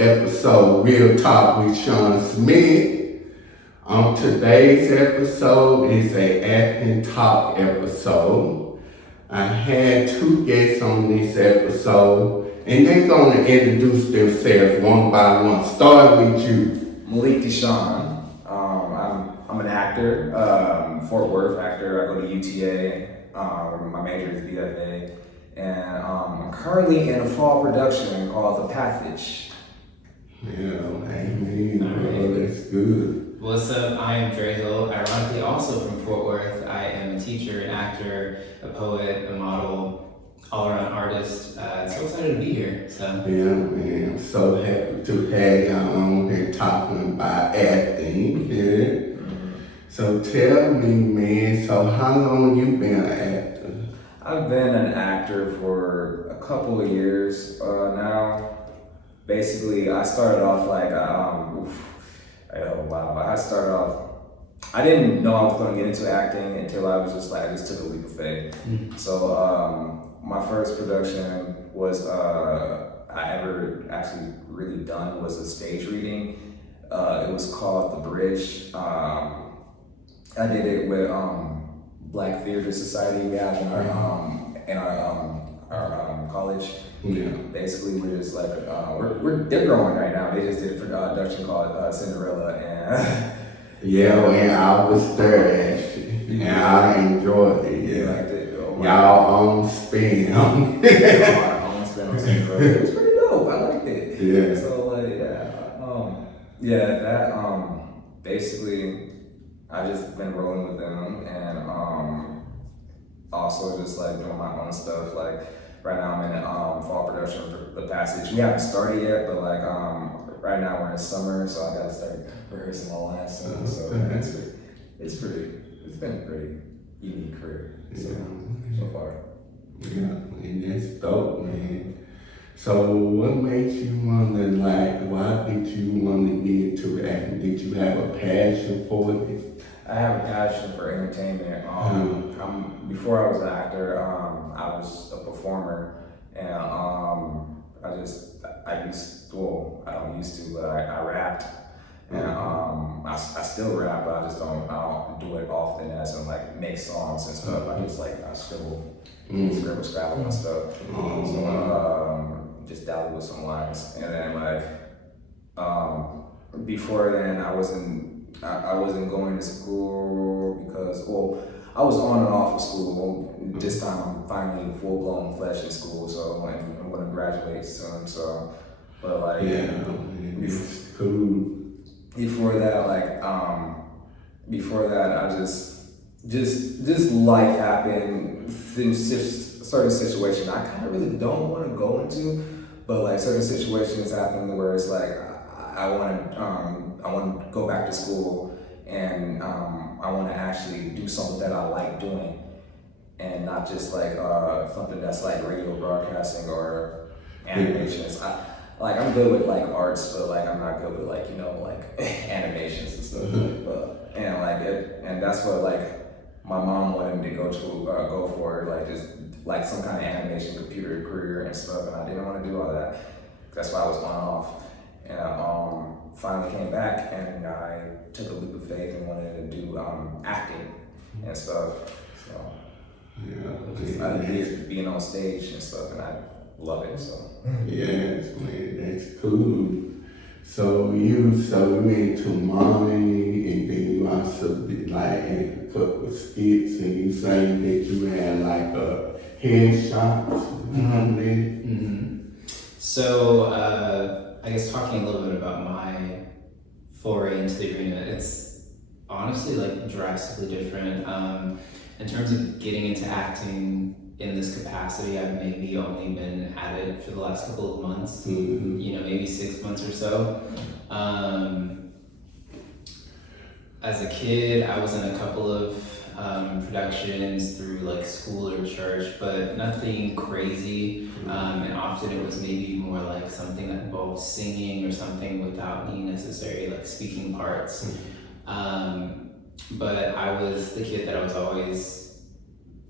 episode, Real Talk with Shawn Smith. Today's episode is a acting talk episode. I had two guests on this episode, and they're going to introduce themselves one by one. Start with you. Malik DShawn. I'm an actor, Fort Worth actor. I go to UTA. My major is BFA. And I'm currently in a fall production called The Passage. Yeah, amen. That's good. What's up? I am Dre Hill, ironically also from Fort Worth. I am a teacher, an actor, a poet, a model, all-around artist. So excited to be here. So yeah, man, I'm so happy to have y'all on here talking about acting. Yeah. Mm-hmm. So tell me, man, so how long you been an actor? I've been an actor for a couple of years now. Basically, I started off like, I didn't know I was going to get into acting until I just took a leap of faith. Mm-hmm. So my first production was, I ever actually really done was a stage reading. It was called The Bridge. I did it with Black Theater Society we have in our college. Yeah. Basically, we're just like they're growing right now. They just did a production called Cinderella, and yeah, and I was there actually, and I enjoyed it. Yeah, liked it. Oh, y'all on spin. On spin on Cinderella. It was pretty dope. I liked it. Yeah. So basically, I just been rolling with them, and also just like doing my own stuff. Like right now I'm in fall production of The Passage. We haven't started yet, but like right now we're in summer, so I gotta start rehearsing my last song. So it's been a pretty unique career so far. Yeah, and that's dope, man. So what made you wanna why did you wanna get into acting? Did you have a passion for it? I have a passion for entertainment. Before I was an actor, I was a performer, and I rapped, and I still rap, but I don't do it often as in like make songs and stuff. I scribble and stuff. So just dally with some lines, and then before then I wasn't going to school because, I was on and off of school. This time I'm finally full-blown flesh in school, so I'm going to graduate soon. So, but like, it's cool. Before that, I just life happened. Certain situation I kind of really don't want to go into, but like certain situations happen where it's like I want to go back to school, and I want to actually do something that I like doing, and not just like something that's like radio broadcasting or animations. I'm good with like arts, but like I'm not good with like animations and stuff. And that's what like my mom wanted me to go for, like just like some kind of animation computer career and stuff, and I didn't want to do all that. That's why I was on and off. And I finally came back, and I took a leap of faith and wanted to do acting and stuff. So I did being on stage and stuff, and I love it. So yes, man, that's cool. So you into modeling, and then you also did like in a couple of skits, and you saying that you had like a headshots. So I guess talking a little bit about my foray into the arena, it's honestly like drastically different. In terms of getting into acting in this capacity, I've maybe only been at it for the last couple of months, maybe 6 months or so. As a kid, I was in a couple of productions through like school or church, but nothing crazy. And often it was maybe more like something that involved singing or something without any necessary like speaking parts. But I was the kid that I was always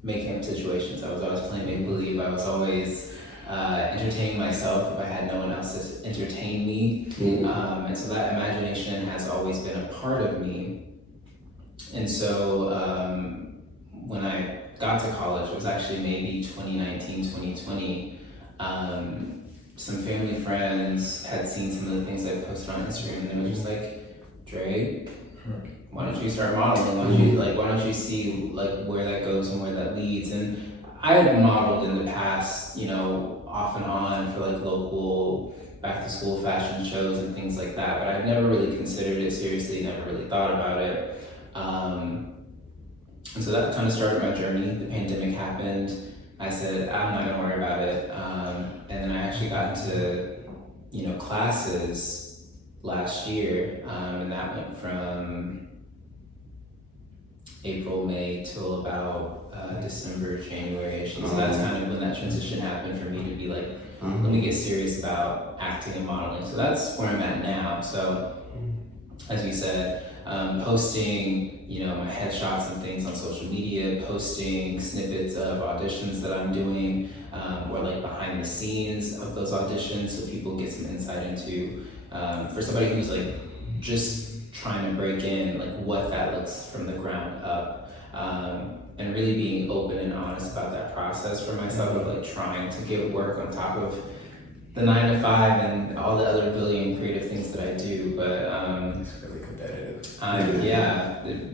making up situations. I was always playing make-believe. I was always entertaining myself if I had no one else to entertain me. And so that imagination has always been a part of me. And so when I got to college, it was actually maybe 2019, 2020, some family friends had seen some of the things I posted on Instagram, and they were just like, Dre, why don't you start modeling? Why don't you see like where that goes and where that leads? And I had modeled in the past, you know, off and on for like local back to school fashion shows and things like that, but I'd never really considered it seriously, never really thought about it. And so that kind of started my journey. The pandemic happened. I said, I'm not gonna worry about it. And then I actually got into, you know, classes last year, and that went from April, May till about December, January-ish. So that's kind of when that transition happened for me to be like, let me get serious about acting and modeling. So that's where I'm at now. So as you said, posting, you know, my headshots and things on social media, posting snippets of auditions that I'm doing, or like behind the scenes of those auditions, so people get some insight into, for somebody who's like just trying to break in, like what that looks from the ground up, and really being open and honest about that process for myself of like trying to get work on top of the 9 to 5 and all the other billion creative things that I do. But it's really competitive.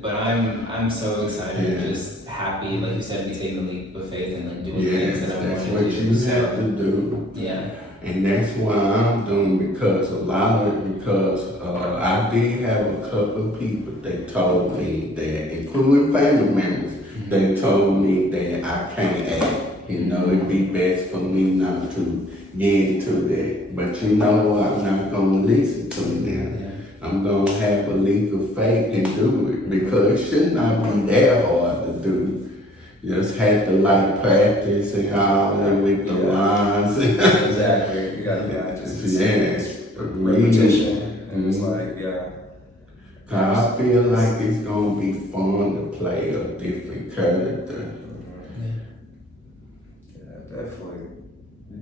But I'm so excited, just happy, like you said, to be taking the leap of faith and like doing things that I want to do. That's what you have to do. Yeah. And that's why I'm doing, because I did have a couple of people that told me that, including family members, they told me that I can't act. You know, it'd be best for me not to get into that. But you know what? I'm not gonna listen to them. Yeah. I'm gonna have a leap of faith and do it, because it should not be that hard to do. Just had to like practice and all that with the lines. Exactly. You gotta just repetition. And it's like, Cause I feel like it's gonna be fun to play a different character. Yeah,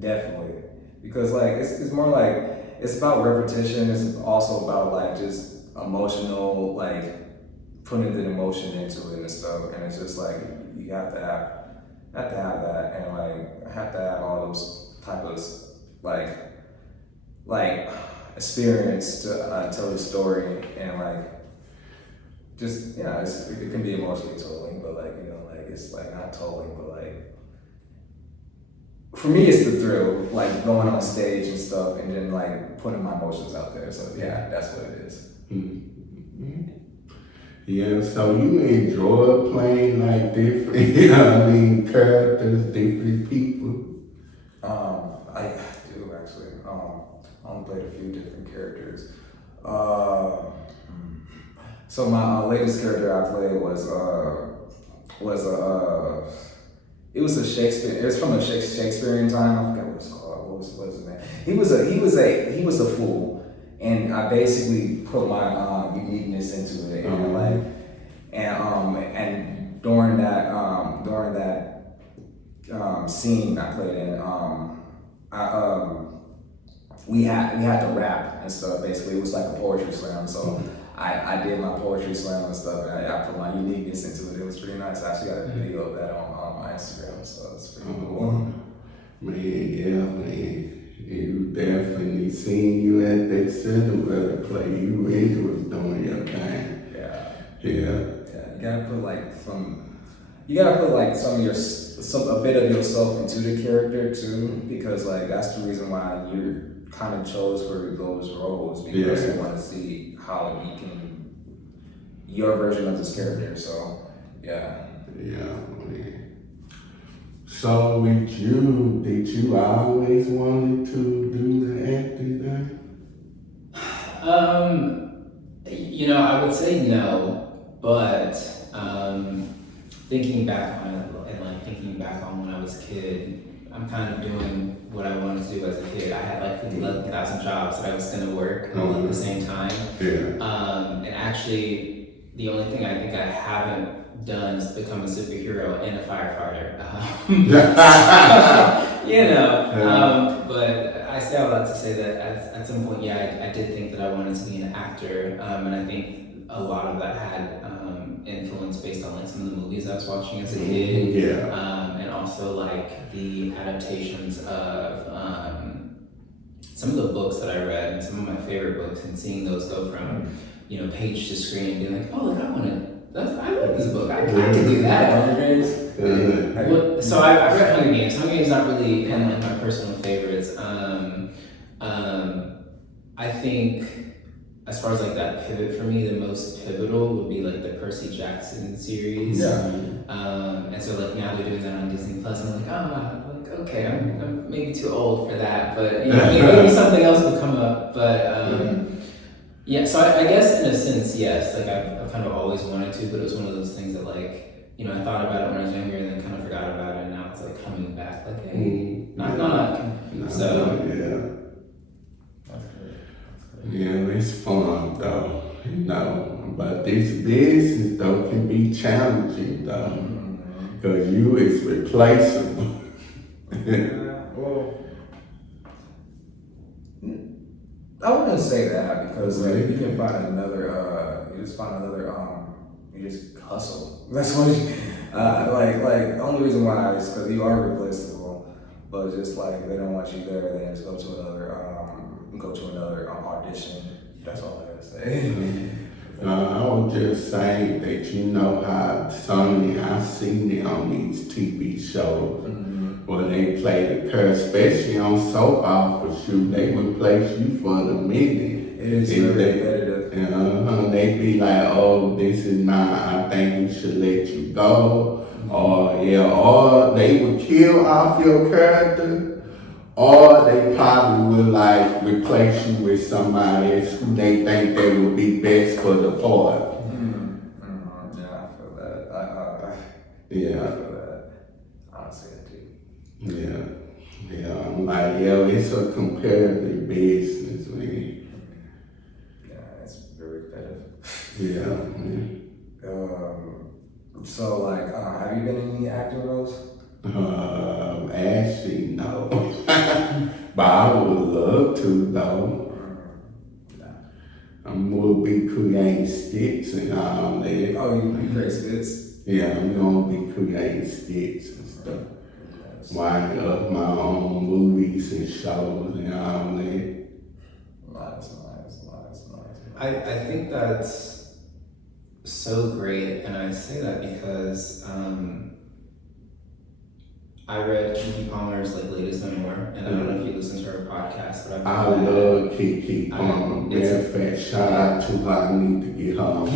definitely. Because like it's more like it's about repetition. It's also about like just emotional, like putting the emotion into it and stuff. And it's just like you have to have that, and like have to have all those type of like experience to tell the story, and like just it can be emotionally tolling, but like like it's like not tolling, but like for me it's the thrill, like going on stage and stuff, and then like putting my emotions out there. So yeah, that's what it is. Mm-hmm. Yeah, so you enjoy playing like different, characters, different people? I do actually. I only played a few different characters. So my latest character I played was it was a Shakespeare. It was from a Shakespearean time. I forgot what it's called. What was his name? He was a fool, and I basically put my uniqueness into it, and during that scene I played in, we had to rap and stuff. Basically, it was like a poetry slam. So I did my poetry slam and stuff, and I put my uniqueness into it. It was pretty nice. I actually got a video of that on my Instagram, so it's pretty cool. Man, you definitely seen you at that Cinderella play. You really was doing your thing. Yeah. Yeah. You gotta put like a bit of yourself into the character too, because like that's the reason why you're kind of chose for those roles, because you want to see how you can your version of this character. So yeah, man. So with you, did you always wanted to do the acting thing? I would say no, but thinking back on it, and like thinking back on when I was a kid, I'm kind of doing what I wanted to do as a kid. I had like 11,000 jobs that I was going to work all at the same time. Yeah. And actually, the only thing I think I haven't done is become a superhero and a firefighter. But I say all that to say that at some point, I did think that I wanted to be an actor, and I think a lot of that had influence based on like some of the movies I was watching as a kid, and also like the adaptations of some of the books that I read, and some of my favorite books, and seeing those go from page to screen, and being like, oh, look, I read this book. I can do that. Well, so I read Hunger Games. Hunger Games is not really kind of like my personal favorites. I think as far as like that pivot for me, the most pivotal would be like the Percy Jackson series. And so like now they're doing that on Disney Plus. I'm like, okay, I'm maybe too old for that, but maybe something else will come up. But so I guess in a sense, yes, like I've kind of always wanted to, but it was one of those things that like, I thought about it when I was younger and then kind of forgot about it, and now it's like coming back, like, hey, knock knock. So it's fun though, but this business though can be challenging though, because you is replaceable. Well, I wouldn't say that, because you can find another, you just hustle. That's what like the only reason why is because you are replaceable, but just like they don't want you there, then just go to another audition. That's all I gotta say. I was just saying that how Sonny, I seen it on these TV shows where they play the curse, especially on soap opera shoot, they would place you for the minute. It is very repetitive. They be like, oh, this is not, I think we should let you go. Or they would kill off your character, or they probably would like replace you with somebody else who they think they would be best for the part. Yeah, I feel that. I Yeah. feel that. Honestly, I do. Yeah, I'm like, it's a competitive business, man. Yeah, it's very repetitive. Yeah. So like, have you been in any acting roles? Actually, no. But I would love to, though. We'll be creating skits and all that. Oh, you create skits? Yeah, I'm gonna be creating skits and stuff. Winding up my own movies and shows and all that. Nice. I think that's so great, and I say that because I read Keke Palmer's like latest memoir, and I don't know if you listen to her podcast, but I love Keke Palmer. Matter of fact, shout out to her. I need to get home.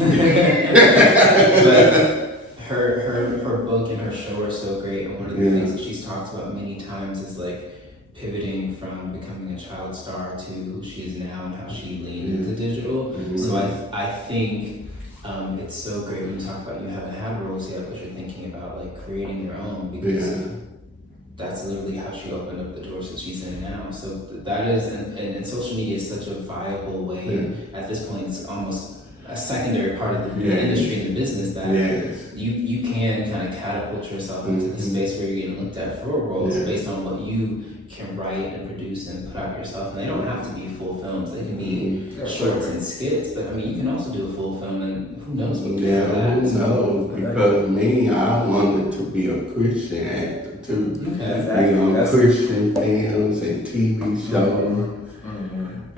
But her book and her show are so great, and one of the things that she's talked about many times is like pivoting from becoming a child star to who she is now and how she leaned into digital. So I think it's so great when you talk about you haven't had roles yet, but you're thinking about like creating your own, because that's literally how she opened up the doors that she's in now. So that is, and social media is such a viable way. At this point, it's almost a secondary part of the industry and the business that you can kind of catapult yourself into the space where you're getting looked at for roles based on what you can write and produce and put out yourself. And they don't have to be full films; they can be shorts and skits. But I mean, you can also do a full film, and who knows what you who knows? Because me, I wanted to be a Christian actor too. Christian films and TV shows.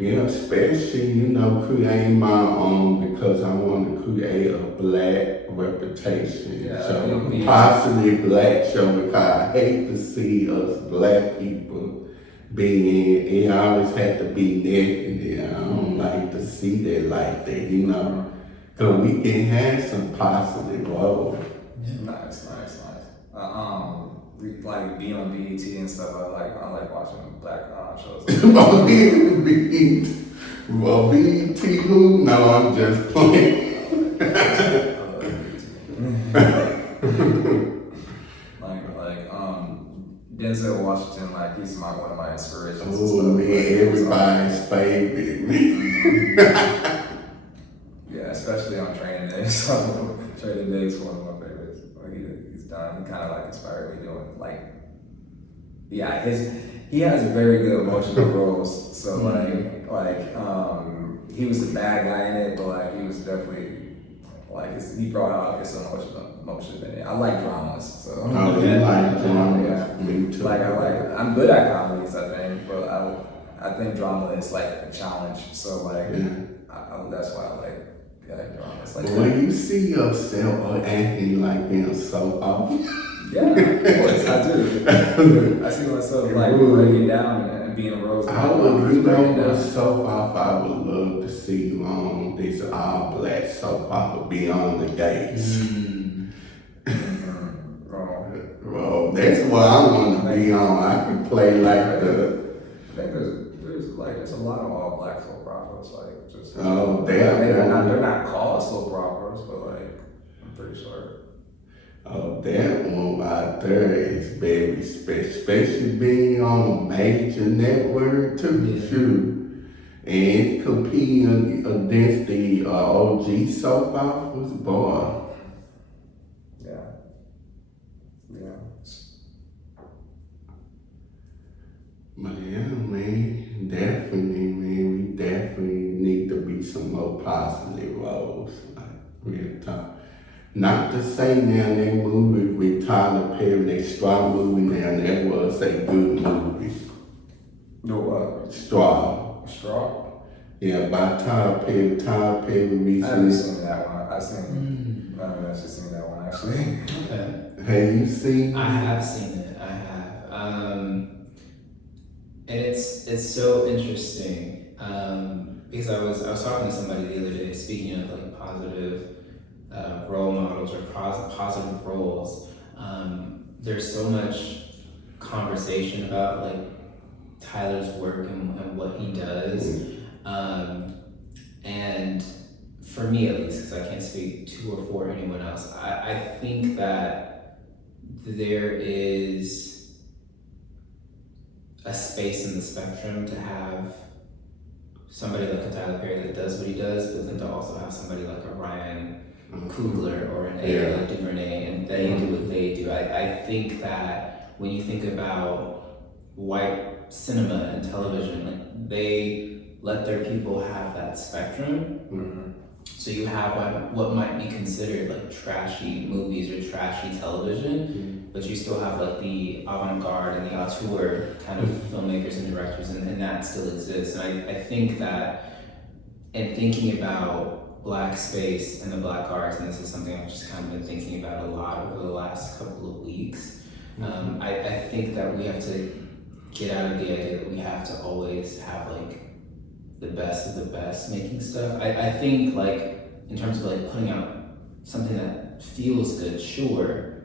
Especially, creating my own, because I want to create a black reputation. So possibly black show, because I hate to see us black people being, it always have to be negative. I don't like to see that like that, because we can have some positive roles. Nice. Like being on BET and stuff. I like watching black shows. Well, BET who? No, I'm just playing. Denzel Washington, he's one of my inspirations. Oh man, everybody's favorite. Yeah, especially on Training Day. So Training Day is one of my favorites. He's done. He kind of inspired me doing yeah, he has very good emotional roles. So he was the bad guy in it, but like he was definitely he brought out his emotion in it. I like dramas, so Oh, you like dramas? yeah. Me too. I'm good at comedies, I think, but I think drama is like a challenge. So that's why I like dramas. Like But when you see yourself or acting like being so off, yeah, of course I do. I see myself like breaking down and being rose. I would, you know, soap opera, I would love to see you on this all black soap opera Beyond the Gates. Bro, that's what I want to be on. I can play like the. I think there's a lot of all black soap operas, like just. Oh, they're not called soap operas, but like I'm pretty sure. Oh, that one right there is very special, especially being on a major network too. Shoot. And competing against the OG soap operas, boy. Man, definitely, we definitely need to be some more positive roles, like real talk. Not to say now that movie with Tyler Perry, that Straw movie now, that was a good movie. The what? Straw. Yeah, by Tyler Perry. Tyler Perry recently. I haven't seen that one. I haven't actually seen that one actually. Okay. Have you seen? I have seen it. I have. And it's so interesting because I was talking to somebody the other day, speaking of like positive role models or positive roles. There's so much conversation about like Tyler's work and what he does, and for me at least, because I can't speak to or for anyone else, I think that there is a space in the spectrum to have somebody like a Tyler Perry that does what he does, but then to also have somebody like a Ryan Coogler or an Ava DuVernay, and they do what they do. I think that when you think about white cinema and television, like they let their people have that spectrum. So you have what might be considered like trashy movies or trashy television, but you still have like the avant-garde and the auteur kind of filmmakers and directors, and that still exists. And I think that in thinking about Black space and the Black arts, and this is something I've just kind of been thinking about a lot over the last couple of weeks, I think that we have to get out of the idea that we have to always have like the best of the best making stuff. I think like in terms of like putting out something that feels good, sure,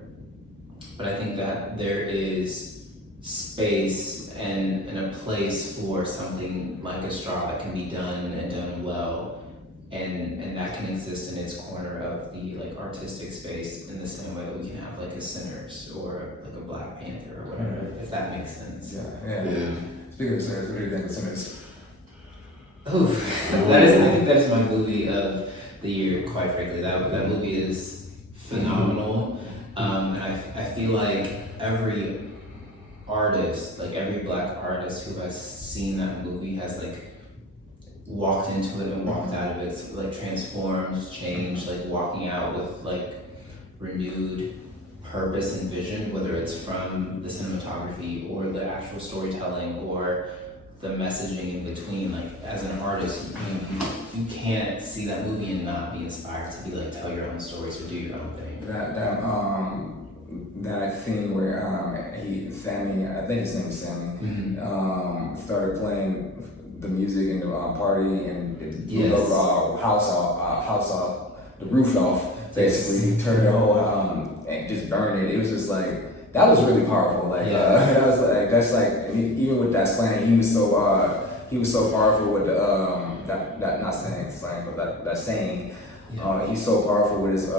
but I think that there is space and a place for something like a Straw that can be done and done well, and that can exist in its corner of the like artistic space in the same way that we can have like a Sinners or like a Black Panther or whatever, if that makes sense. Yeah. Speaking of Sinners, what do you think of Sinners? Oof. I think that is my movie of the year, quite frankly. That movie is phenomenal. And I feel like every artist, like every Black artist who has seen that movie has like walked into it and walked out of it, like transformed, changed, like walking out with like renewed purpose and vision, whether it's from the cinematography or the actual storytelling or the messaging in between. Like as an artist, you can't see that movie and not be inspired to be like tell your own stories or do your own thing. That thing where Sammy, I think his name is Sammy, started playing the music in the party and it blew the house off, the roof off, basically. Turned the whole and just burned it. It was just like, that was really powerful. Like that was like, that's like, even with that slang, he was so powerful with the that not saying slang, but that saying. He's so powerful with his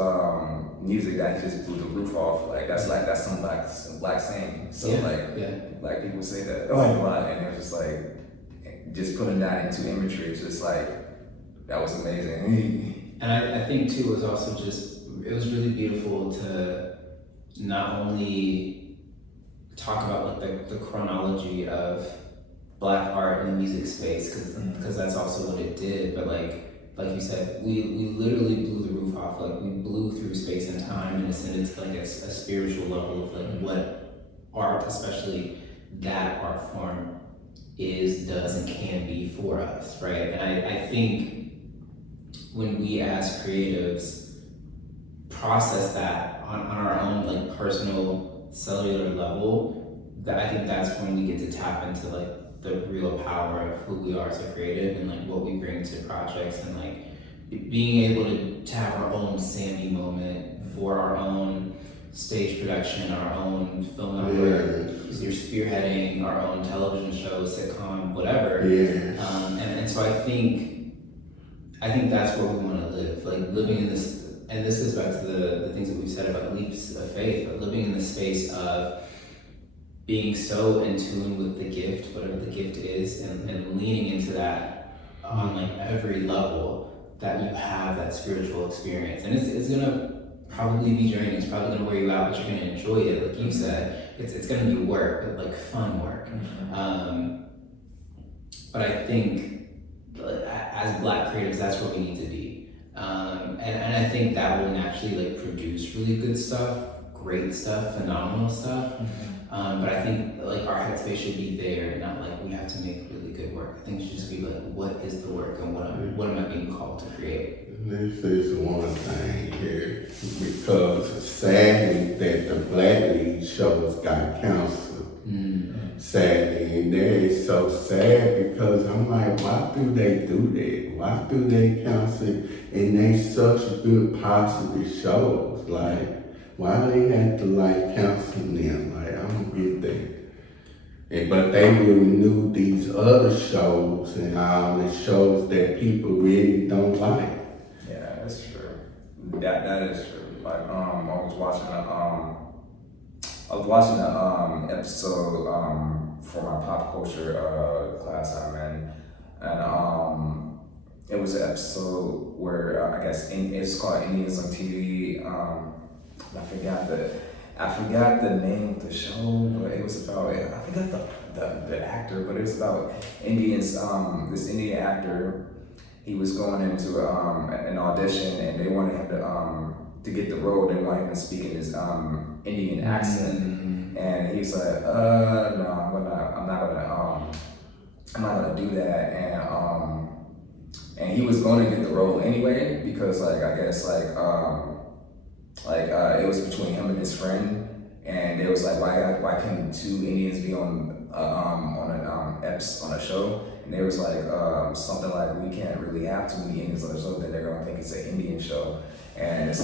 music that he just blew the roof off. Like that's some black saying. So like people say that like a lot, and it was just like just putting that into imagery. It's just like that was amazing. And I think too, it was really beautiful to not only talk about like the chronology of Black art in the music space, because that's also what it did. But like you said, we literally blew the roof off. Like we blew through space and time and ascended to like a spiritual level of like what art, especially that art form, does and can be for us, right? And I think when we as creatives process that on our own like personal cellular level, that I think that's when we get to tap into like the real power of who we are as a creative and like what we bring to projects, and like being able to have our own Sammy moment for our own stage production, our own film number, you're spearheading our own television show, sitcom, whatever. And so I think that's where we want to live, like living in this, and this goes back to the things that we've said about leaps of faith, but living in the space of being so in tune with the gift, whatever the gift is, and leaning into that on like every level, that you have that spiritual experience. And it's gonna probably be draining, it's probably gonna wear you out, but you're gonna enjoy it. Like you said, it's gonna be work, but like fun work. But I think as Black creatives, that's where we need to be. And I think that will naturally like produce really good stuff, great stuff, phenomenal stuff. But I think like our headspace should be there, not like we have to make really good work. I think it should just be like, what is the work and what am I being called to create? This is one thing here, because sadly that the Black lead shows got canceled. Sadly, and that is so sad, because I'm like, why do they do that? Why do they cancel? And they such good positive shows. Like, why they have to like cancel them? Like, I don't get that. But they will renew these other shows and all the shows that people really don't like. Yeah, that's true. That is true. Like I was watching an episode for my pop culture class I'm in, and it was an episode where I guess it's called Indians on TV. I forgot the name of the show, but it was about, I forgot the actor, but it was about Indians. This Indian actor, he was going into an audition, and they wanted him to get the role. They wanted him to speak in his Indian accent, and he's like, no, I'm not gonna do that, and he was going to get the role anyway, because like I guess it was between him and his friend, and it was like, why couldn't two Indians be on a show? And they was like something like, we can't really have too many Indians on the show, then they're gonna think it's an Indian show. And it's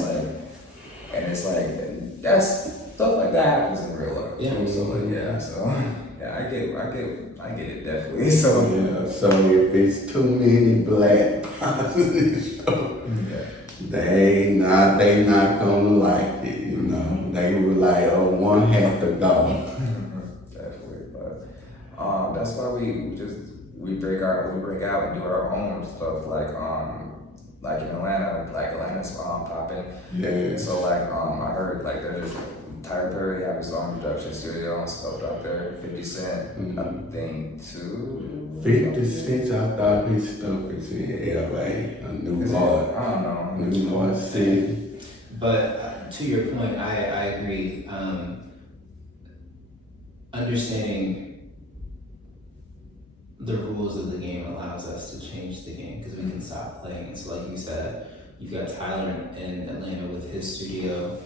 like that's stuff like that happens in real life. I get it definitely. So if it's too many Black positive shows, they not gonna like it, you know. They were like, oh, one had to go. Definitely, but that's why we break out and do our own stuff, like in Atlanta, like Atlanta's popping. Yeah. So like I heard like there's Tyler Perry have his own production studio and stuff out there. 50 Cent, I think too. 50 Cent, I thought his stuff is in LA, New York. I don't know. New York City. But to your point, I agree. Understanding the rules of the game allows us to change the game, because we can stop playing. So like you said, you've got Tyler in Atlanta with his studio.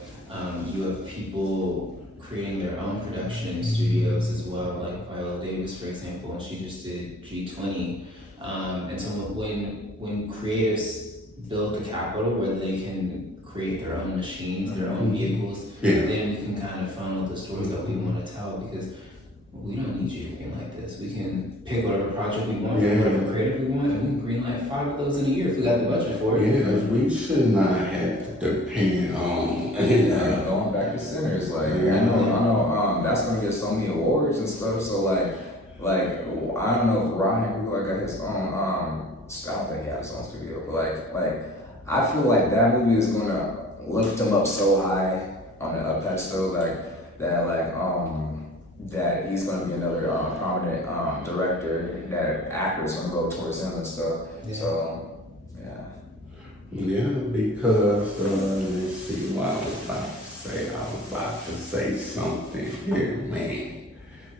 You have people creating their own production studios as well, like Viola Davis, for example, and she just did G20. And so when creatives build the capital where they can create their own machines, their own vehicles, then we can kind of funnel the stories that we want to tell, because we don't need you to greenlight this. We can pick whatever project we want, whatever creative we want, and we can greenlight 5 of those in a year if we got the budget for it. Yeah, we should not have to depend on. Going back to Sinners, like I know, that's gonna get so many awards and stuff. So like I don't know if Ryan Coogler got his own. I don't think he has his own studio, but like I feel like that movie is gonna lift him up so high on a pedestal, like that, that he's going to be another prominent director, that actors going to go towards him and stuff. Yeah. So, Yeah, because, let's see what I was about to say. I was about to say something here, man.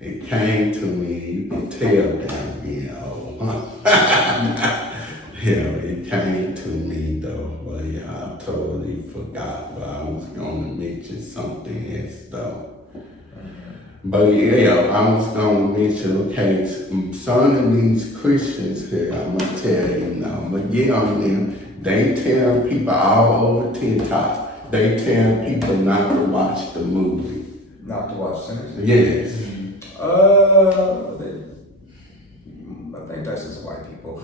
It came to me, you can tell that, it came to me though, but I totally forgot, but I was gonna mention something else though. But I was gonna mention, okay, some of these Christians here, I'm gonna tell you now, but they tell people all over TikTok, they tell people not to watch the movie. not to watch Sinners? Yes. I think that's just white people.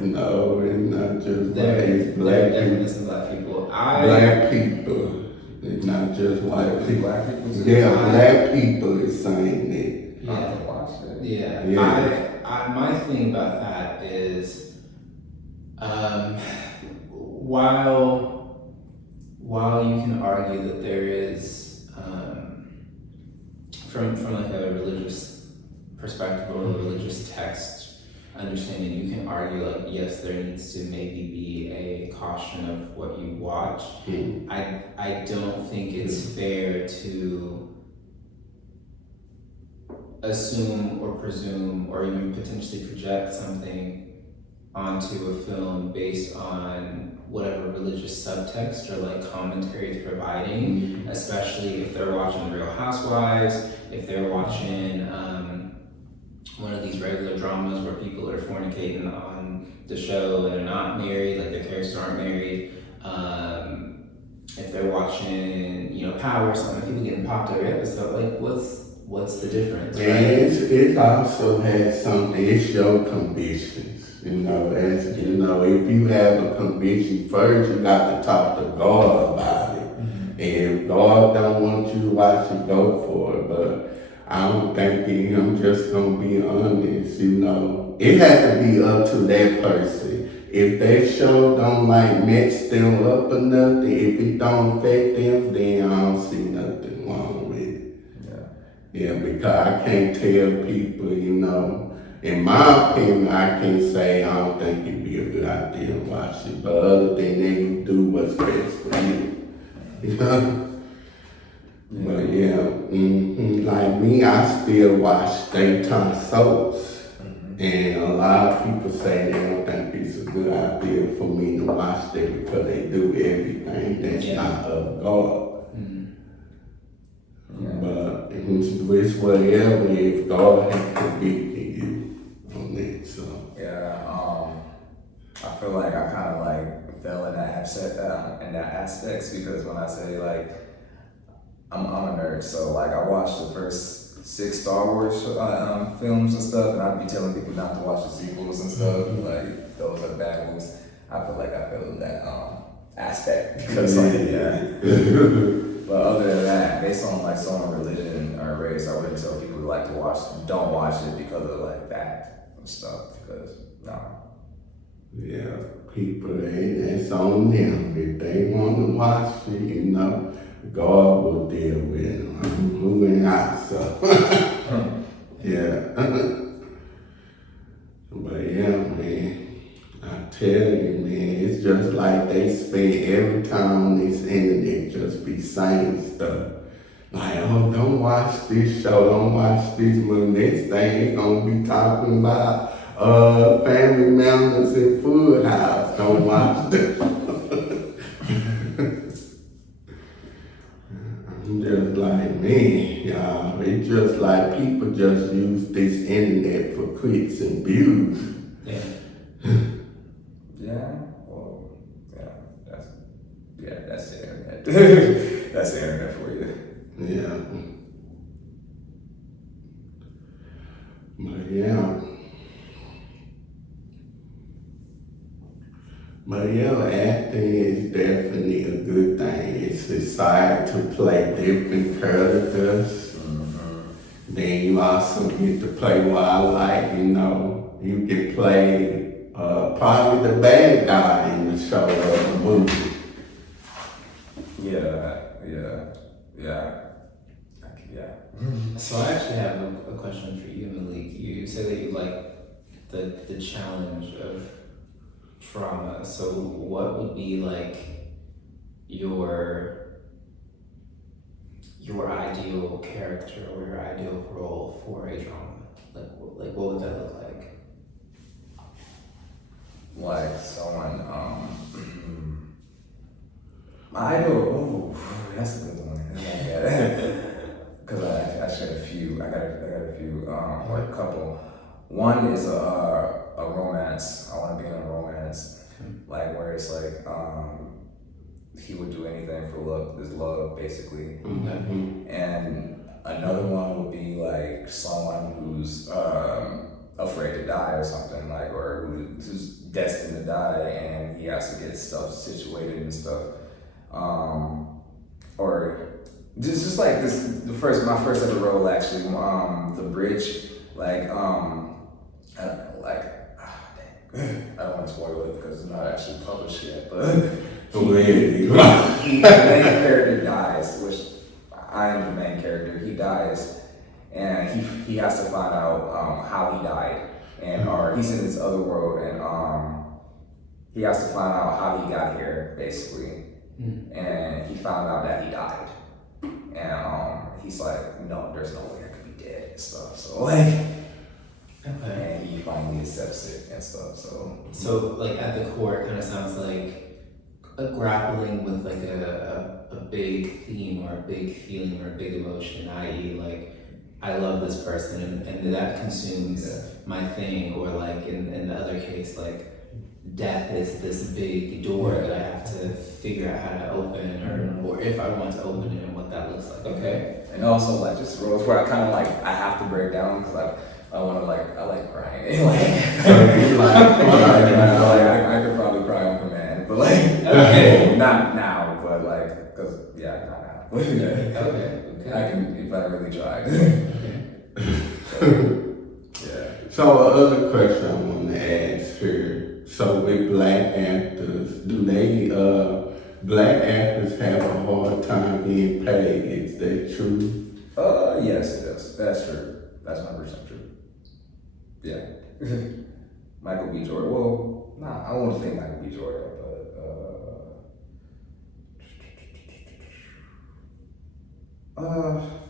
No, it's not just There it's black definitely people. some black people. Black people. It's not just white people. Black people. Yeah, black people is saying it. Not to watch it. Yeah. Yeah. My thing about that is, while you can argue that there is, from like a religious perspective or a religious text understanding, you can argue like, yes, there needs to maybe be a caution of what you watch. I don't think it's fair to assume or presume or even potentially project something onto a film based on whatever religious subtext or like commentary it's providing, especially if they're watching Real Housewives, if they're watching one of these regular dramas where people are fornicating on the show and they're not married, like their characters aren't married. If they're watching, Power or something, people getting popped every episode, like what's the difference, right? And it also has something, it shows convictions. If you have a conviction first, you got to talk to God about it. And if God don't want you to watch it, go for it. But I don't think I'm just gonna be honest, it has to be up to that person. If that show don't mess them up or nothing, if it don't affect them, then I don't see nothing wrong with it. Yeah, because I can't tell people, in my opinion, I can't say I don't think it'd be a good idea to watch it. But other than that, you do what's best for you. But like me, I still watch daytime soaps. And a lot of people say they don't think it's a good idea for me to watch that because they do everything that's not of God. But it's whatever if God has convicted you on that. So I feel like I kind of fell in that aspects because when I say I'm a nerd, so I watched the first 6 Star Wars films and stuff, and I'd be telling people not to watch the sequels and stuff. Those are bad movies. I feel like I fell in that aspect because But other than that, based on someone's religion or race, I wouldn't tell people to don't watch it because of that and stuff. Because yeah, people, it's on them. If they want to watch it, God will deal with it. Who ain't I? So, yeah. But man, I tell you, man, it's just like they spend every time on this internet just be saying stuff. Don't watch this show, don't watch this movie. Next thing they gonna be talking about family members in Full House. Don't watch this. I'm just like, man, y'all, it's just like people just use this internet for clicks and views. That's the internet. That's the internet for you. Yeah. But acting is definitely a good thing. It's decided to play different characters. Then you also get to play you can play probably the bad guy in the show or the movie. Yeah. So question for you, Malik. You say that you like the challenge of trauma. So what would be like your ideal character or your ideal role for a drama? Like what would that look like? Like someone, my ideal, that's a good one. Because I shared a few, I got a few, or a couple. One is a romance. I want to be in a romance, like where it's like, he would do anything for love, this love, basically. Mm-hmm. And another one would be like someone who's afraid to die or something, like, or who's destined to die, and he has to get stuff situated and stuff. Or just like this, my first ever role actually, the bridge, like, I don't want to spoil it because it's not actually published yet, but the main character dies, which I am the main character. He dies, and he has to find out how he died, and or he's in this other world, and he has to find out how he got here, basically. And he found out that he died, and he's like, no, there's no way I could be dead and stuff. So like. Okay. And he finally accepts it and stuff. So like at the core, it kind of sounds like a grappling with like a big theme or a big feeling or a big emotion, i.e. like I love this person and that consumes my thing, or like in the other case, like death is this big door that I have to figure out how to open, or if I want to open it and what that looks like. Okay. And also like just roles where I kind of like I have to break down because I want to I like crying. I could probably cry on command, but like not now, but like because not now. Okay. I can if I really tried. So other question I want to ask here. So with black actors, do they black actors have a hard time being paid? Is that true? Yes, it does. That's true. That's 100% true. Yeah. Michael B. Jordan. Well, I won't say Michael B. Jordan, but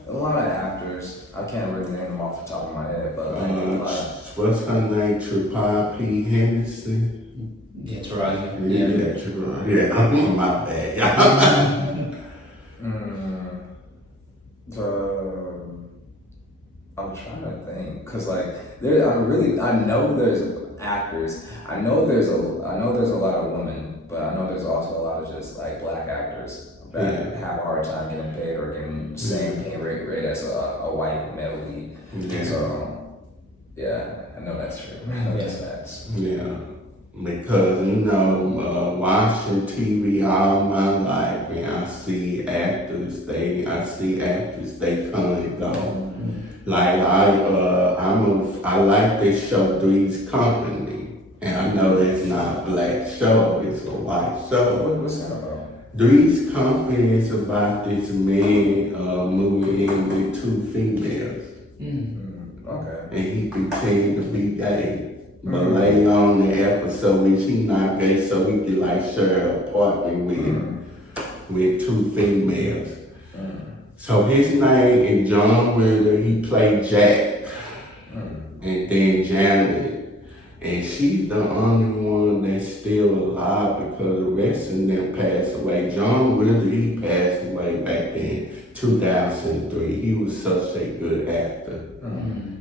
a lot of actors. I can't really name them off the top of my head, but what's her name? Trapaya P. Henderson. Yeah, Taraji. Yeah, Taraji. Yeah, I'm my bad. I'm trying to think, cause like I know there's actors. I know there's a lot of women, but I know there's also a lot of just like black actors that have a hard time getting paid or getting the same pay rate as a white male lead. Yeah. So I know that's true. I know that's facts. Yeah, because watching TV all my life, and I see actors, they come and go. Like I like this show Three's Company, and I know it's not a black show, it's a white show. What's that about? Three's Company is about this man moving in with two females. Okay. And he pretended to be gay. But later on in the episode, he not gay, so he could like share an apartment with two females. So his name is John Ritter. He played Jack, and then Janet, and she's the only one that's still alive because the rest of them passed away. John Ritter, he passed away back in 2003. He was such a good actor.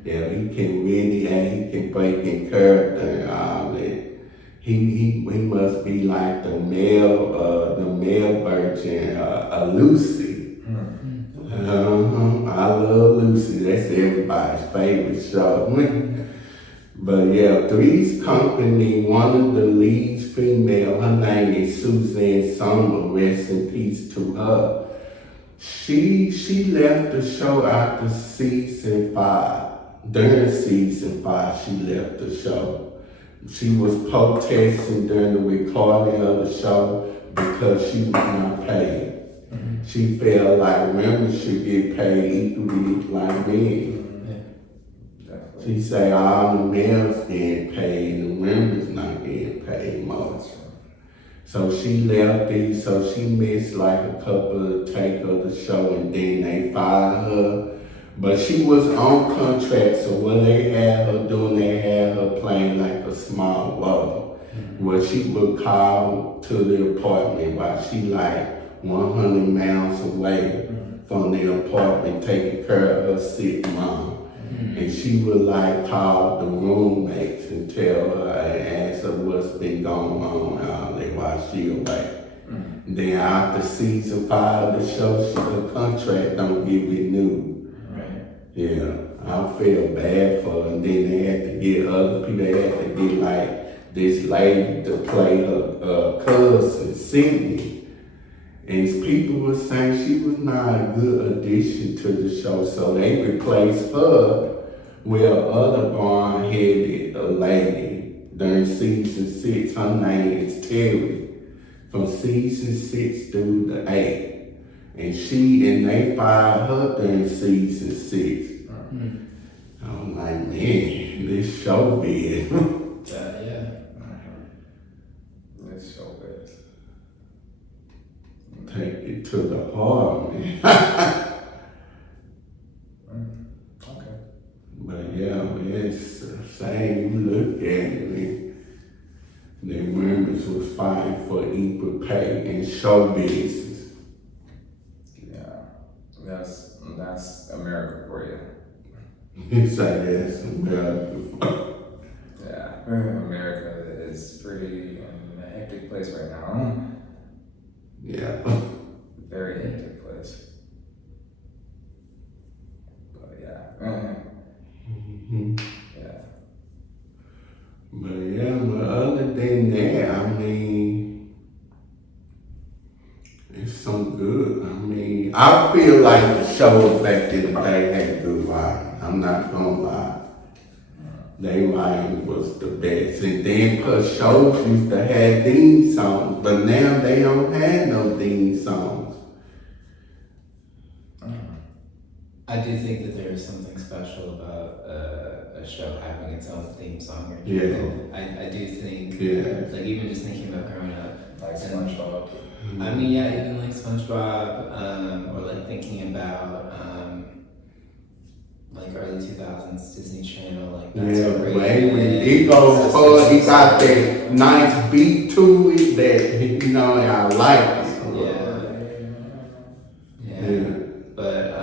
Yeah, he can really act. He can break in character and all that. He must be like the male version of Lucy. I love Lucy. That's everybody's favorite show. But yeah, Three's Company, one of the leads female, her name is Suzanne Sommer, rest in peace to her. She left the show after season 5. During season 5, she left the show. She was protesting during the recording of the show because she was not paid. She felt like women should get paid equally like men. She say all the males getting paid, the women's not getting paid much. So she left these, so she missed like a couple of take of the show, and then they fired her. But she was on contract, so what they had her doing, they had her playing like a small role. Where she would call to the apartment while she like 100 miles away from the apartment taking care of her sick mom. And she would like call the roommates and tell her and ask her what's been going on all day while she away. Then after season 5 of the show, her contract don't get renewed. Right. Yeah, I feel bad for her. And then they had to get other people, they had to get like this lady to play her cousin, Sydney. And people were saying she was not a good addition to the show, so they replaced her with another blonde-headed lady during season 6. Her name is Terry, from season 6 through the 8. And they fired her during season 6. I'm like, man, this show big. Yeah. This show big. Take it to the heart, man. Okay. But yeah, it's the same. You look at it, man. The women was fighting for equal pay in show business. Yeah, that's America for you. You say that's America. Yeah, America is pretty in a hectic place right now. Yeah. Very hectic place. But yeah. Yeah. But other than that, I mean, it's so good. I mean, I feel like the shows back in the day had good writing. I'm not gonna lie. They writing was the best. And then plus shows used to have theme songs, but now they don't have no theme songs. I do think that there is something special about a show having its own theme song. Or Yeah. I do think, Yeah. like even just thinking about growing up. Like SpongeBob. I mean, yeah, even like SpongeBob, or like thinking about like early 2000s Disney Channel, like that's Yeah, so great. when he goes forward, he got that nice beat to it that, you know, I like it. Yeah. But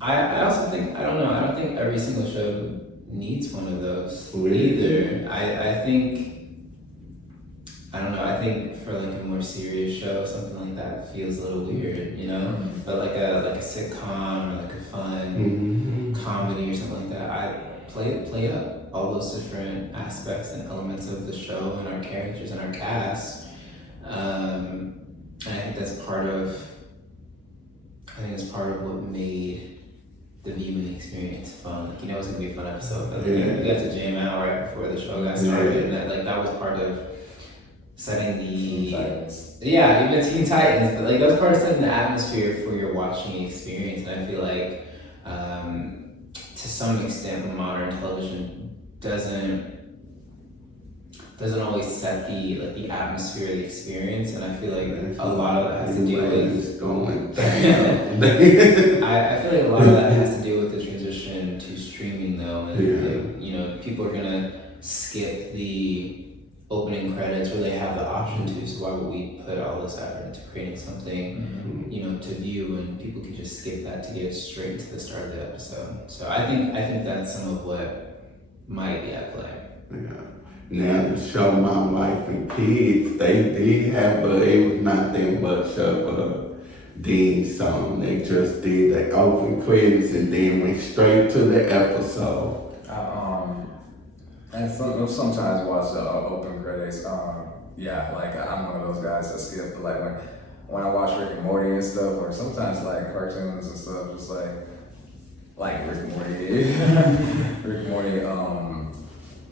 I also think, I don't think every single show needs one of those either. I think, I don't know, I think for like a more serious show, something like that feels a little weird, you know? But like a sitcom or like a fun comedy or something like that, I play up all those different aspects and elements of the show and our characters and our cast. And I think that's part of what made the viewing experience fun. Like, you know, it was gonna be a fun episode, but we got to jam out right before the show got started, and that was part of setting the Titans. Yeah, even Teen Titans, but like that was part of setting the atmosphere for your watching experience. And I feel like to some extent modern television doesn't always set the atmosphere of the experience, and I feel like a lot of that has to do with going I feel like a lot of that has to do with the transition to streaming though, and you know, people are gonna skip the opening credits where they have the option to, so why would we put all this effort into creating something you know, to view, and people can just skip that to get straight to the start of the episode. So I think that's some of what might be at play. Now to show my wife and kids, they did have, but it was not that much of a theme song. They just did the open credits and then went straight to the episode. And sometimes watch the open credits. Yeah, like I'm one of those guys that skip. But like when I watch Rick and Morty and stuff, or sometimes like cartoons and stuff, just like Rick and Morty. Rick and Morty.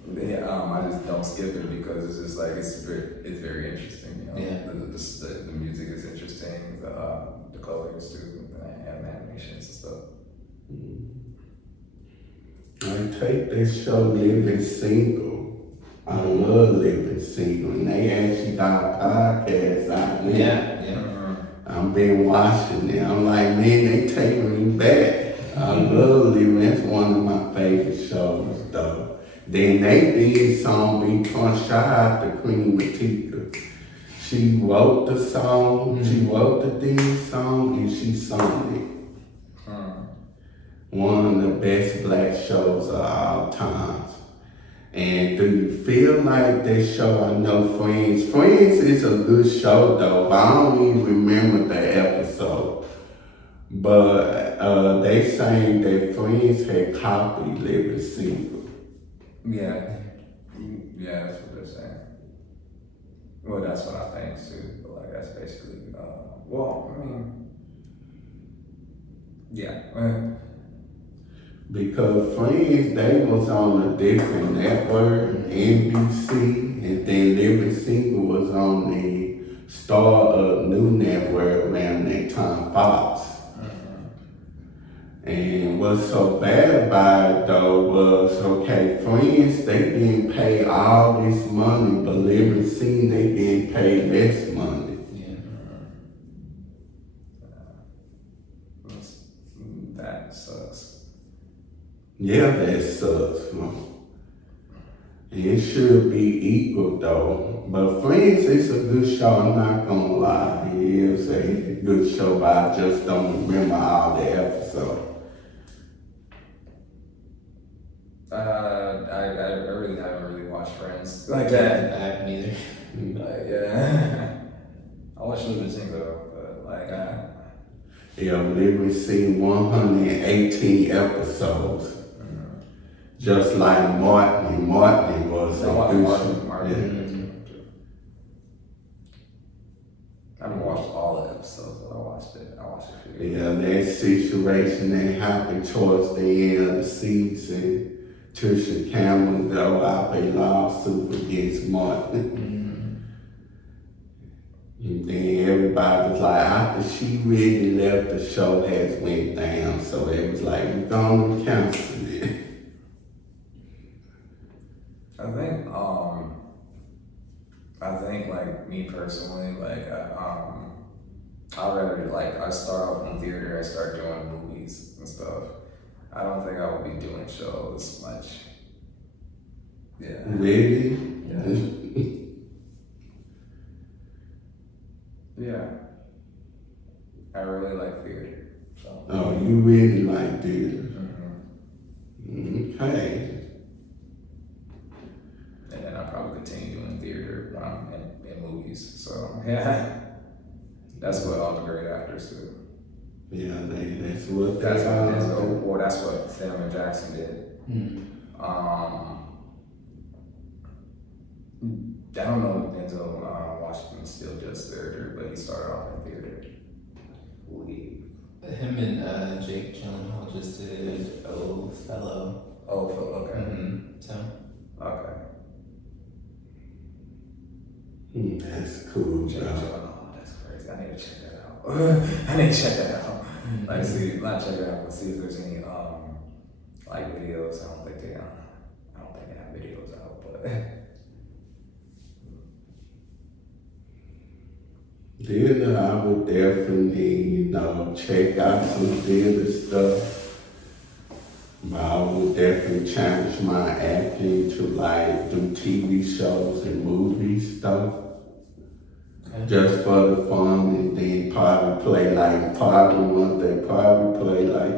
I just don't skip it because it's just like it's very interesting. You know, the music is interesting. The colors too, and animations and stuff. I take this show Living Single. I love Living Single, and they actually got a podcast out there. Yeah. I've been watching it. I'm like, man, they taking me back. I love Living. That's one of my favorite shows, though. Then they did some shout out to Queen Latifah. She wrote the song, she wrote the theme song, and she sung it. One of the best black shows of all times. And do you feel like that show? I know Friends. Friends is a good show though, but I don't even remember the episode. But they saying that Friends had copied Living Single. Yeah. Yeah, that's what they're saying. Well, that's what I think too. But like, that's basically, well, I mean, yeah. Because Friends, they was on a different network, NBC, and then Living Single was on the Star New Network around that time, Fox. And what's so bad about it though was, okay, Friends, they getting paid all this money, but Living Single, they getting paid less money. Yeah. That sucks. Yeah, that sucks, man. It should be equal though. But Friends is a good show, I'm not gonna lie. It is a good show, but I just don't remember all the episodes. I really haven't really watched Friends like that. I haven't either. Like, yeah. I watched Living Single, but like, Yeah, Living Single 118 episodes. Just like Martin was a good show. Martin. I haven't watched all the episodes, but I watched it. Yeah, that situation that happened towards the end of the season. Trisha Cameron though out a lawsuit against Martin. And then everybody was like, after she really left, the show has went down. So it was like, we're gonna cancel it. I think like me personally, like I'd rather like I start off in theater, I start doing movies and stuff. I don't think I would be doing shows much. Yeah. Really? Yeah. Yeah. I really like theater. So. Oh, you really like theater? Okay. And then I'll probably continue doing theater when I'm in movies. So yeah, that's what all the great actors do. Yeah, that's what that's what Samuel Jackson did. I don't know if Denzel Washington still does theater, but he started off in theater. Him and Jake Gyllenhaal just did Othello. Oh, okay. So. Okay. That's cool, Jake bro. Gyllenhaal, that's crazy. I need to check that out. I need to check that out. Like, see, not check it out, but see if there's any like videos. I don't think they have videos out, but. Theater, I would definitely, check out some theater stuff. But I would definitely challenge my acting to like do TV shows and movie stuff. Okay. Just for the fun, and then probably play like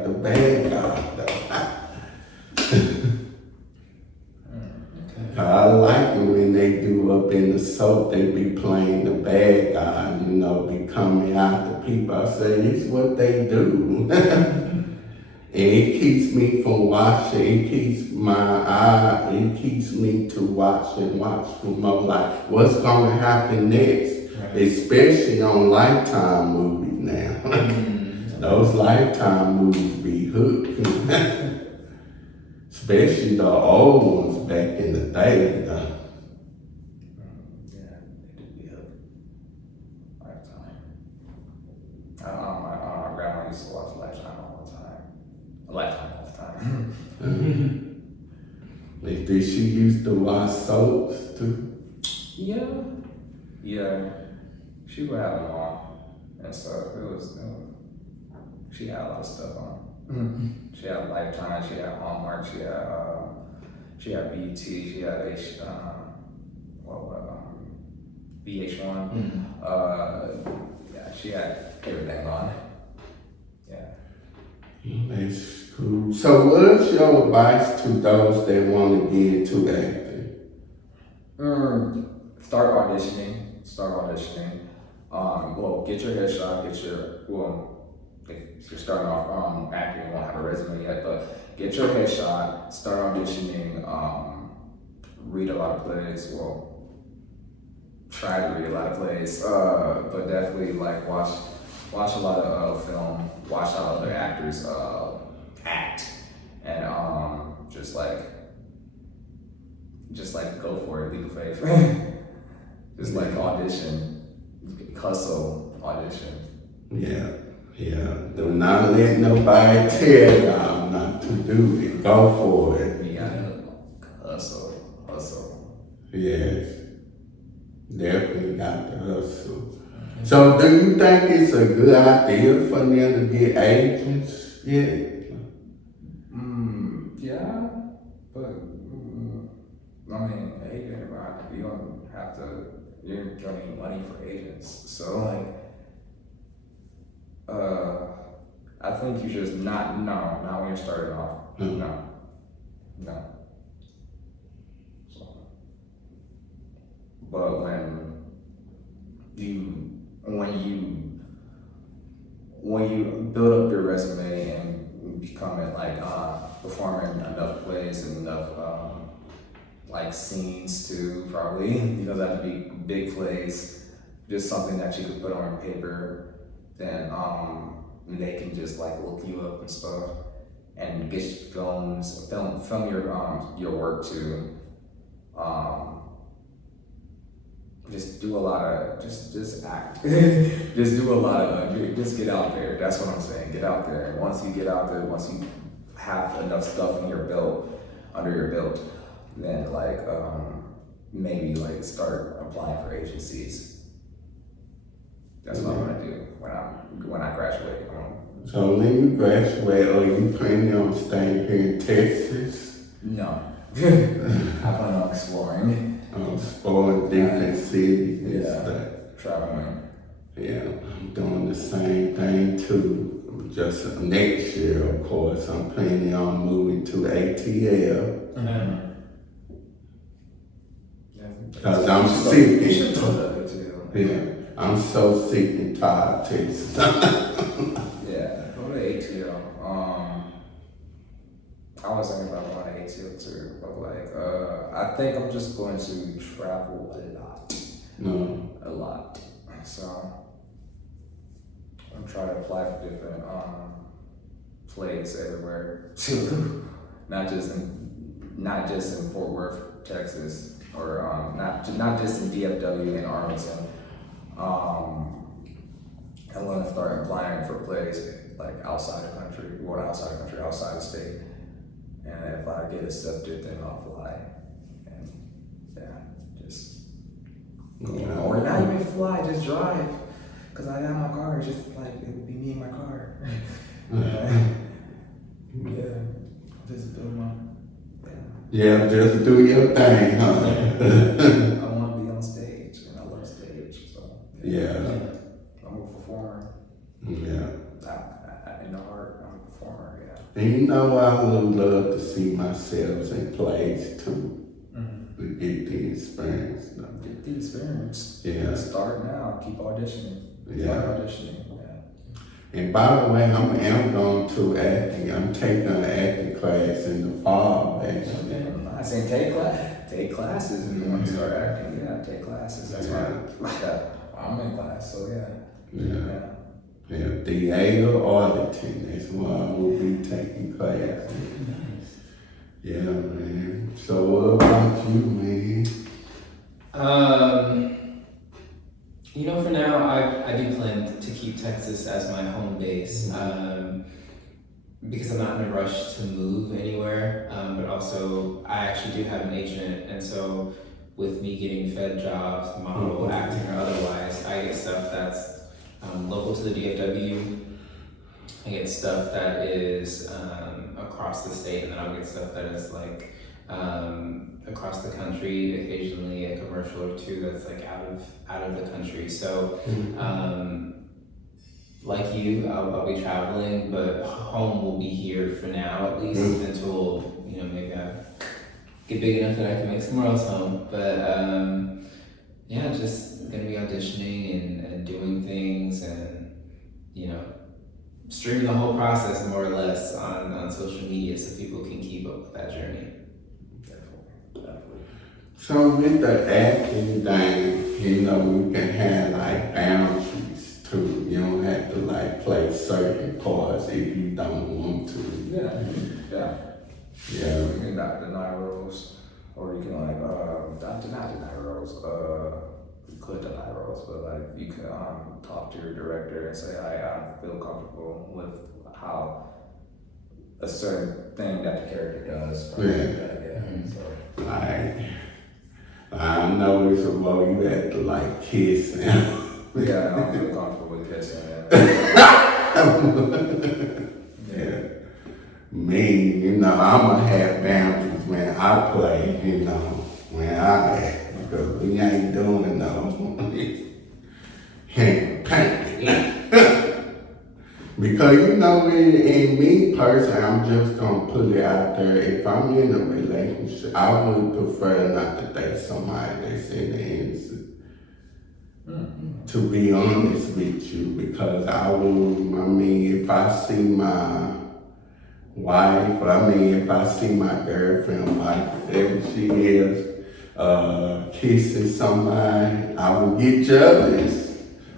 the bad guy though. I like it when they do up in the soap, they be playing the bad guy, be coming out the people. I say, it's what they do. And it keeps me from watching, it keeps me to watch for more like, what's gonna happen next? Right. Especially on Lifetime movies now. Those Lifetime movies be hooked. Especially the old ones back in the day. Yeah, they do be hooked. Lifetime. My grandma used to watch Lifetime all the time. Lifetime all the time. soaps too? Yeah. She would have them all. And so it was she had a lot of stuff on. She had Lifetime, she had Hallmark, she had BET, she had VH1. Yeah, she had everything on. Yeah. That's cool. So what's your advice to those that want to get into acting? Start auditioning. Well, get your headshot, if you're starting off acting, you won't have a resume yet, but get your headshot, start auditioning, read a lot of plays, try to read a lot of plays, but definitely like watch a lot of film, watch how other actors act, and just go for it, leap of faith. Just like audition, hustle, audition. Yeah. Do not let nobody tell y'all not to do it. Go for it. Yeah, hustle. Yes. Definitely got to hustle. So do you think it's a good idea for them to get agents? Yeah. Yeah, but I mean, agent, you don't have to. You're gonna need money for agents, so like, I think you just not when you're starting off. No. So, but when you build up your resume and become like performing enough plays and enough like scenes too, probably. You know, that to be big plays, just something that you could put on paper, then they can just like look you up and stuff and get film your work too. Just do a lot of just act. Just do a lot of just get out there. That's what I'm saying. Get out there. Once you get out there, once you have enough stuff in your belt, under your belt, then like maybe like start applying for agencies. That's what I'm gonna do when I graduate. So when you graduate, are you planning on staying here in Texas? No. I plan on exploring. Exploring different cities and stuff. Traveling. Yeah, I'm doing the same thing too. Just next year, of course, I'm planning on moving to ATL. Mm-hmm. Because I'm sick and I'm so sick and tired of Texas. Yeah, go to ATL. I was thinking about going to ATL too, but like I think I'm just going to travel a lot. A lot. So I'm trying to apply for different plays everywhere too. not just in Fort Worth, Texas, or not just in DFW and Arlington. I want to start applying for plays like outside the country, outside the state. And if I get accepted, then I'll fly. And or not even fly, just drive. Cause I have my car, just like it would be me and my car. Just build my. Yeah, just do your thing, huh? I want to be on stage, and I love stage, so. Yeah. I'm a performer. Yeah. In the heart, I'm a performer, yeah. And you know, I would love to see myself in plays too. To get the experience. Get the experience. Yeah. Start now, keep auditioning. And by the way, I'm going to acting. I'm taking an acting class in the fall, actually. I say take classes if you want to start acting. Yeah, take classes. That's why I'm in class, so Yeah, theater auditing. That's why I will be taking classes. Yeah, man. So what about you, man? For now, I do plan to keep Texas as my home base. because I'm not in a rush to move anywhere, but also I actually do have an agent, and so with me getting fed jobs, model, acting, or otherwise, I get stuff that's local to the DFW. I get stuff that is across the state, and then I'll get stuff that is like across the country. Occasionally, a commercial or two that's like out of the country. So, like you, I'll be traveling, but home will be here for now, at least until maybe I get big enough that I can make somewhere else home. But yeah, just gonna be auditioning and doing things, and streaming the whole process more or less on social media so people can keep up with that journey. Definitely. So with the acting thing, we can have like boundaries too. You don't have to like play certain parts if you don't want to. Yeah. You can not deny roles, or you can like not deny roles. You could deny roles, but like you can talk to your director and say, I don't feel comfortable with how a certain thing that the character does. So. I know it's a role you have to like kiss and Yeah, I don't feel comfortable with kissing. Yeah. Me, I'ma have boundaries when I play, when I act. Because we ain't doing no hand painting. Because in me personally, I'm just gonna put it out there. If I'm in a relationship, I would prefer not to date somebody that's in the innocent. To be honest with you, because if I see my wife, if I see my girlfriend, wife, whatever she is, kissing somebody, I will get jealous.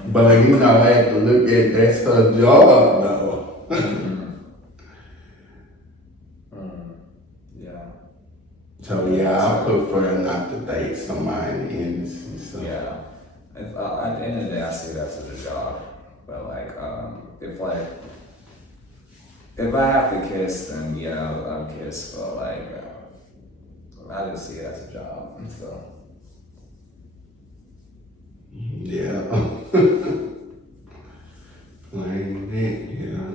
But I have to look at that's her job though. Yeah. So I prefer not to date somebody in innocent. So. Yeah. At the end of the day, I see that as a job. But if I have to kiss, then I'll kiss. But I just see it as a job. So. Yeah.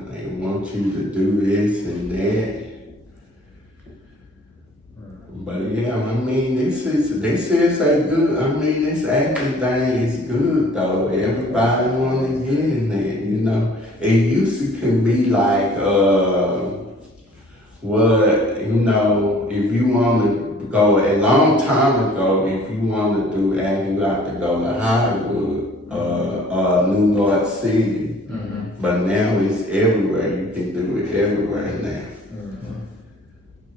They want you to do this and that. But this is a good, this acting thing is good though. Everybody wanna get in there, It used to can be like, if you wanna go a long time ago, if you want to do acting, you have to go to Hollywood, New York City. But now it's everywhere. You can do it everywhere now.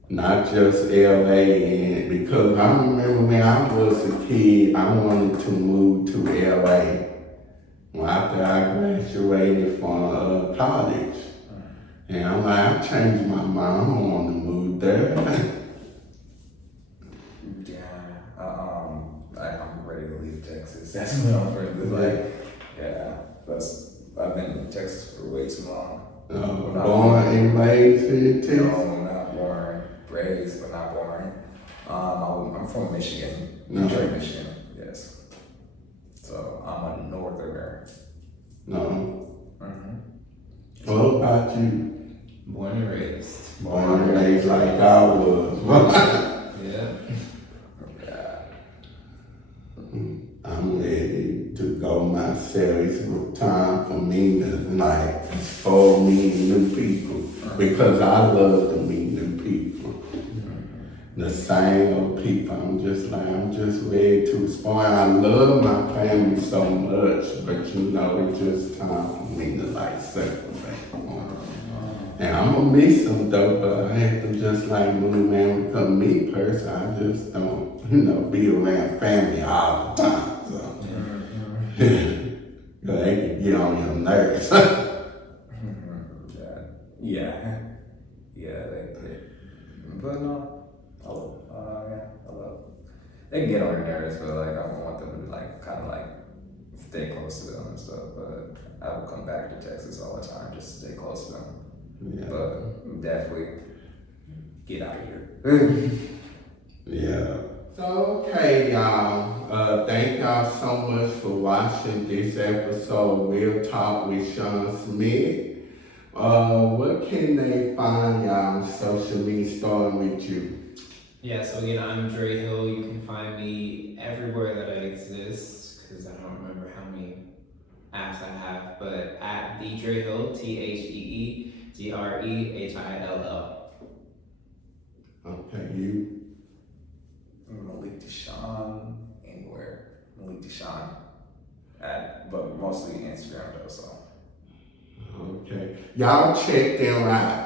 Not just LA. Because I remember when I was a kid, I wanted to move to LA. After I graduated from college. And I'm like, I changed my mind. I don't want to move there. I'm ready to leave Texas. That's what I'm ready to I've been in Texas for way too long. Born and raised in Texas? No, not born. Raised, but not born. I'm from Michigan, Detroit, Michigan. Yes. So I'm a northerner. No. What about you? Born and raised. Born and raised like I was. Yeah. I'm ready to go myself. It's time for me to explore meeting new people because I love to meet new people. The same old people. I'm just ready to explore. I love my family so much, but it's just time for me to separate. And I'm gonna miss them though, but I have to just move around because me personally, I just don't, be around family all the time. So. They can get on your nerves. Yeah, they. But no, I love it. They can get on your nerves, but I don't want them to stay close to them and stuff. But I will come back to Texas all the time just to stay close to them. Yeah. But definitely get out of here. Yeah. So, okay, y'all. Thank y'all so much for watching this episode, Real Talk with Shawn Smith. What can they find y'all on social media, starting with you? Yeah, so again, I'm Dre Hill. You can find me everywhere that I exist, because I don't remember how many apps I have, but at the Dre Hill, TheeGrehill. Okay, you. Malik DShawn, anywhere. Malik DShawn. But mostly Instagram though, so. Okay. Y'all check them out.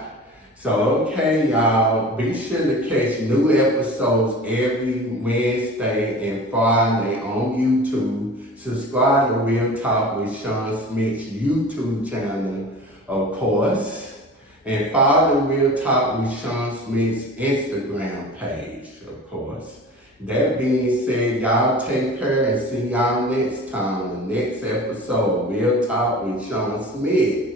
So, okay, y'all, be sure to catch new episodes every Wednesday and Friday on YouTube. Subscribe to Real Talk with Shawn Smith's YouTube channel, of course. And follow the Real Talk with Shawn Smith's Instagram page, of course. That being said, y'all take care and see y'all next time, the next episode of Real Talk with Shawn Smith.